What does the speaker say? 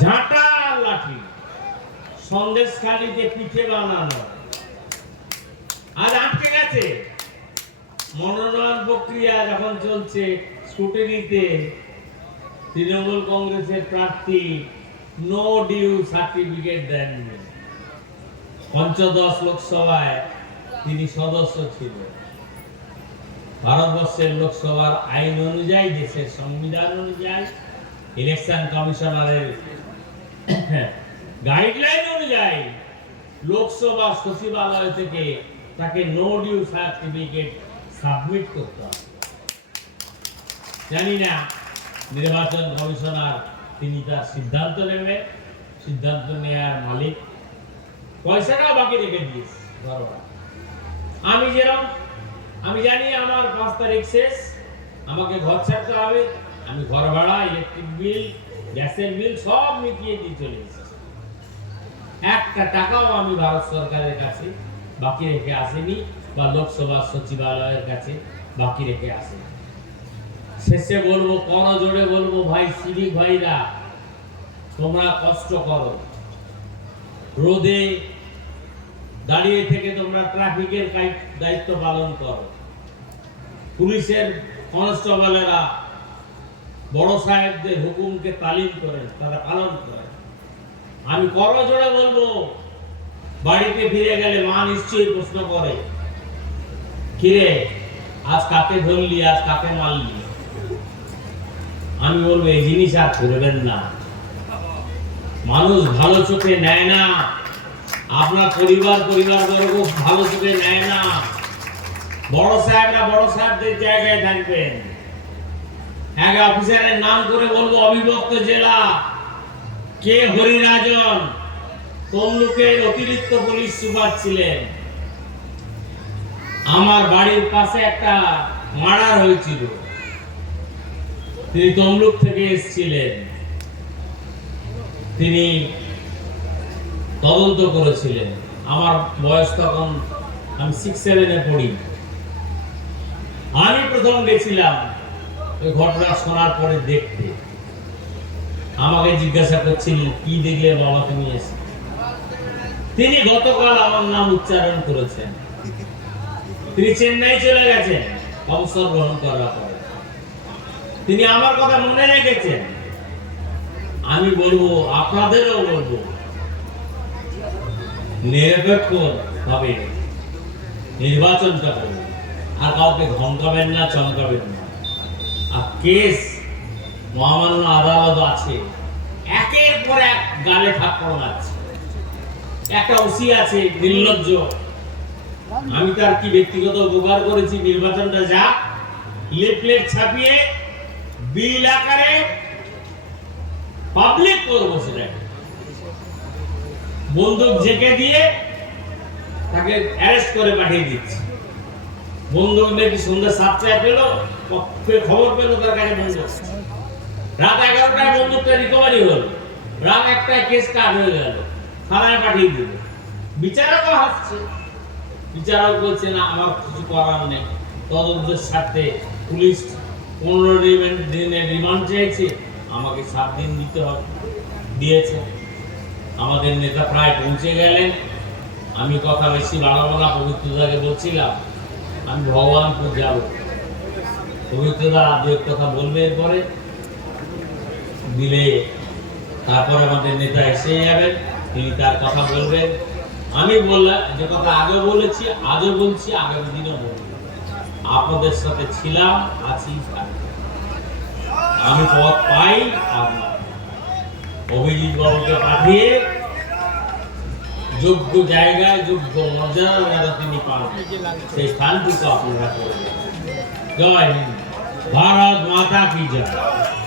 ঝাঁটা লাঠি। সন্দেশ খালিতে পিঠে বানানো। আজ আটকে গেছে। মনোনয়ন প্রক্রিয়া যখন চলছে স্কুটিনিতে তৃণমূল কংগ্রেসের প্রার্থী নো ডিউ সার্টিফিকেট দেননি। পঞ্চদশ লোকসভায় তিনি সদস্য ছিলেন। ভারতবর্ষের লোকসভার আইন অনুযায়ী, দেশের সংবিধান অনুযায়ী ইলেকশন কমিশনারের গাইডলাইন অনুযায়ী লোকসভা সচিবালয় থেকে তাকে নো ডিউ সার্টিফিকেট সাবমিট করতে জানি না নির্বাচন কমিশনার তিনি তার সিদ্ধান্ত নেবে সিদ্ধান্ত নেওয়ার মালিক। পয়সাটাও বাকি রেখে দিয়েছে ঘরোয়া। আমি যেরকম আমি জানি আমার পাঁচ তারিখ শেষ, আমাকে ঘর ছাড়তে হবে। আমি ঘর ভাড়া ইলেকট্রিক বিল গ্যাসের বিল সব মিটিয়ে দিয়ে চলে একটা টাকাও আমি ভারত সরকারের কাছে বাকি রেখে আসেনি বা লোকসভা সচিবালয়ের কাছে বাকি রেখে আসেনি। শেষে বলব কর জোরে বলব, ভাই সিভিক ভাইরা, তোমরা কষ্ট করো। রোদে দাঁড়িয়ে থেকে তোমরা ট্রাফিকের দায়িত্ব পালন করো। পুলিশের কনস্টেবলেরা বড় সাহেবদের হুকুমকে তালিম করেন তারা পালন করেন। আমি করজোড়ে বলব, বাড়িতে ফিরে গেলে মা নিশ্চয়ই প্রশ্ন করে, কিরে, আজ কাকে ধরলি, আজ কাকে মারলি? আমি বলব, এই জিনিস আর করবেন না। মানুষ ভালো চোখে নেয় না। আপনার পরিবার পরিবার বর্গ ভালো চোখে নেয় না। বড় সাহেবরা বড় সাহেবদের জায়গায় থাকবেন। এক অফিসারের নাম করে বলব, অবিভক্ত জেলা। কে হরিরাজন? তমলুকের অতিরিক্ত পুলিশ সুপার ছিলেন? আমার বাড়ির পাশে একটা মার্ডার হয়েছিল। তিনি তমলুক থেকে এসেছিলেন। তিনি তদন্ত করেছিলেন। আমার বয়স তখন আমি সিক্স সেভেনে পড়ি। আমি প্রথম গেছিলাম। ওই ঘটনা শোনার পরে দেখতে আমাকে জিজ্ঞাসা করছিলেন কি দেখলে বাবা তুমি এসে? তিনি গতকাল আমার নাম উচ্চারণ করেছেন। তিনি চেন্নাই চলে গেছেন, অবসর গ্রহণ করার পরে। তিনি আমার কথা মনে রেখেছেন। আমি বলব, আপনাদেরও বলব, নিরপেক্ষ ভাবে নির্বাচনটা করুন। আর কাউকে ধমকাবেন না, চমকাবেন না। কেস, মহামান্য আদালত আছে। একের পর এক গালে থাপ্পড় আছে একটা ওসি আছে, নির্লজ্জ। আমি তার কি ব্যক্তিগত উপকার করেছি, নির্বাচনটা যা লিফলেট ছাপিয়ে বিল আকারে পাবলিক করব সেটা বন্দুক জেকে দিয়ে তাকে অ্যারেস্ট করে পাঠিয়ে দিচ্ছে। বন্দুক নাকি সন্ধ্যা সাতটায় পেল। খবর পেল তার কাছে বন্দুক রাত এগারোটায় বন্দুকটা রিকভারি হলো। রাত একটায় কেস কাট হয়ে গেল। থানায় পাঠিয়ে দিল। বিচারকও হাসছে। বিচারক বলছে, না, আমার কিছু করার নেই। তদন্তের স্বার্থে পুলিশ পনেরো দিনের রিমান্ড চেয়েছে। আমাকে সাত দিন দিতে হবে। দিয়েছে। আমাদের নেতা প্রায় পৌঁছে গেলেন। আমি কথা বেশি বাড়াবো না, পবিত্রতাকে বলছিলাম। আমি ভগবানপুর যাব। পবিত্রতা দু কথা বলবে এরপরে? দিলে তারপরে আমাদের নেতা এসে যাবেন তিনি তার কথা বলবেন। আমি বললাম, যে কথা আগে বলেছি, আজও বলছি, আগামী দিনও বলব। আপনাদের সাথে ছিলাম, আছি আমি পথ পাই অভিজিৎ বাবুকে পাঠিয়ে যোগ্য জায়গায়, যোগ্য মর্যাদা তিনি পান। সেই স্থানটুকু আপনারা করবেন জয় হিন্দ। ভারত মাতা কি জয়